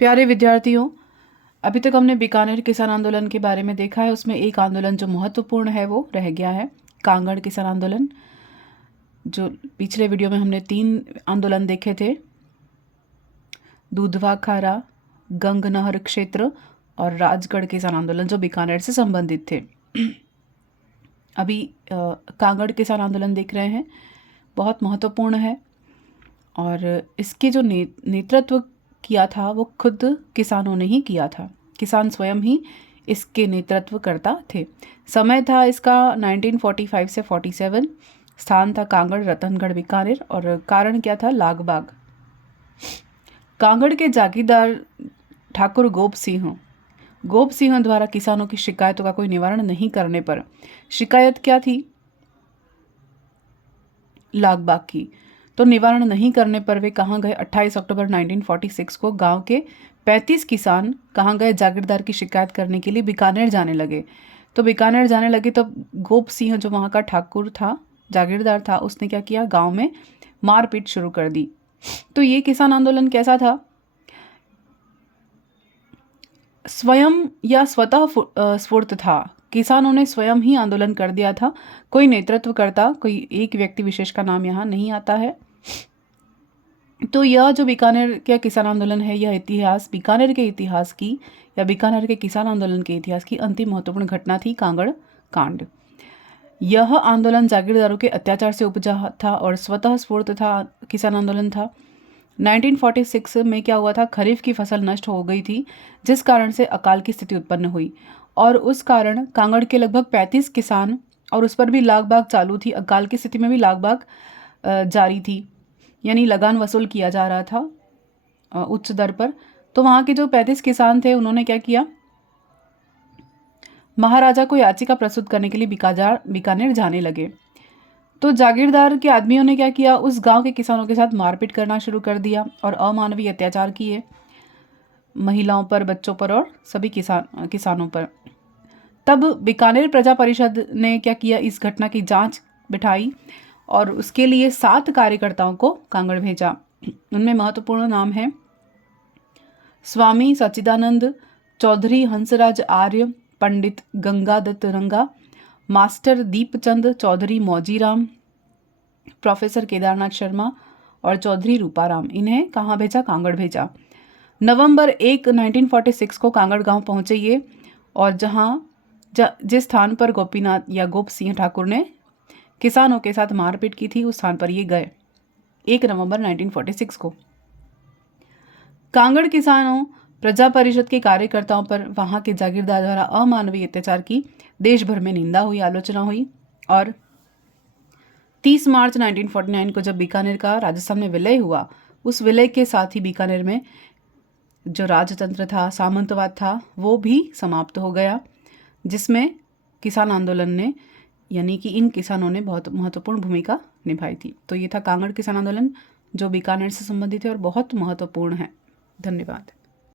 प्यारे विद्यार्थियों, अभी तक हमने बीकानेर किसान आंदोलन के बारे में देखा है। उसमें एक आंदोलन जो महत्वपूर्ण है वो रह गया है, कांगड़ किसान आंदोलन। जो पिछले वीडियो में हमने 3 आंदोलन देखे थे, दूधवा खारा, गंग नहर क्षेत्र और राजगढ़ किसान आंदोलन, जो बीकानेर से संबंधित थे। अभी कांगड़ किसान आंदोलन देख रहे हैं, बहुत महत्वपूर्ण है। और इसके जो नेतृत्व किया था वो खुद किसानों ने ही किया था। किसान स्वयं ही इसके नेतृत्व करता थे। समय था इसका 1945 से 47। स्थान था कांगड़, रतनगढ़, बीकानेर। और कारण क्या था? लागबाग। कांगड़ के जागीरदार ठाकुर गोप सिंह द्वारा किसानों की शिकायतों का कोई निवारण नहीं करने पर, शिकायत क्या थी? लागबाग की। तो निवारण नहीं करने पर वे कहाँ गए? 28 अक्टूबर 1946 को गांव के 35 किसान कहाँ गए? जागीरदार की शिकायत करने के लिए बीकानेर जाने लगे। तो बीकानेर जाने लगे तो गोप सिंह जो वहाँ का ठाकुर था, जागीरदार था, उसने क्या किया? गांव में मारपीट शुरू कर दी। तो ये किसान आंदोलन कैसा था? स्वयं या स्वतः स्फूर्त था। किसानों ने स्वयं ही आंदोलन कर दिया था। कोई नेतृत्व करता, कोई एक व्यक्ति विशेष का नाम यहाँ नहीं आता है। तो यह जो बीकानेर का किसान आंदोलन है, यह इतिहास, बीकानेर के इतिहास की या बीकानेर के किसान आंदोलन के इतिहास की अंतिम महत्वपूर्ण घटना थी, कांगड़ कांड। यह आंदोलन जागीरदारों के अत्याचार से उपजा था और स्वतः स्फूर्त था, किसान आंदोलन था। 1946 में क्या हुआ था? खरीफ की फसल नष्ट हो गई थी, जिस कारण से अकाल की स्थिति उत्पन्न हुई और उस कारण कांगड़ के लगभग 35 किसान, और उस पर भी लागबाग चालू थी। अकाल की स्थिति में भी लागबाग जारी थी, यानी लगान वसूल किया जा रहा था उच्च दर पर। तो वहाँ के जो 35 किसान थे, उन्होंने क्या किया? महाराजा को याचिका प्रस्तुत करने के लिए बीकानेर जाने लगे। तो जागीरदार के आदमियों ने क्या किया? उस गांव के किसानों के साथ मारपीट करना शुरू कर दिया और अमानवीय अत्याचार किए, महिलाओं पर, बच्चों पर और सभी किसानों पर। तब बीकानेर प्रजा परिषद ने क्या किया? इस घटना की जांच बिठाई और उसके लिए 7 कार्यकर्ताओं को कांगड़ भेजा। उनमें महत्वपूर्ण नाम है स्वामी सच्चिदानंद, चौधरी हंसराज आर्य, पंडित गंगादत्त रंगा, मास्टर दीपचंद चौधरी मौजीराम, प्रोफेसर केदारनाथ शर्मा और चौधरी रूपाराम। इन्हें कहाँ भेजा? कांगड़ भेजा। नवंबर 1, 1946 को कांगड़ गांव पहुंचे ये, और जिस स्थान पर गोपीनाथ या गोप सिंह ठाकुर ने किसानों के साथ मारपीट की थी, उस स्थान पर ये गए 1 नवंबर 1946 को। कांगड़ किसानों प्रजा परिषद के कार्यकर्ताओं पर वहां के जागीरदार द्वारा अमानवीय अत्याचार की देश भर में निंदा हुई, आलोचना हुई। और 30 मार्च 1949 को जब बीकानेर का राजस्थान में विलय हुआ, उस विलय के साथ ही बीकानेर में जो राजतंत्र था, सामंतवाद था, वो भी समाप्त हो गया, जिसमें किसान आंदोलन ने, यानी कि इन किसानों ने बहुत महत्वपूर्ण भूमिका निभाई थी। तो ये था कांगड़ किसान आंदोलन, जो बीकानेर से संबंधित है और बहुत महत्वपूर्ण है। धन्यवाद।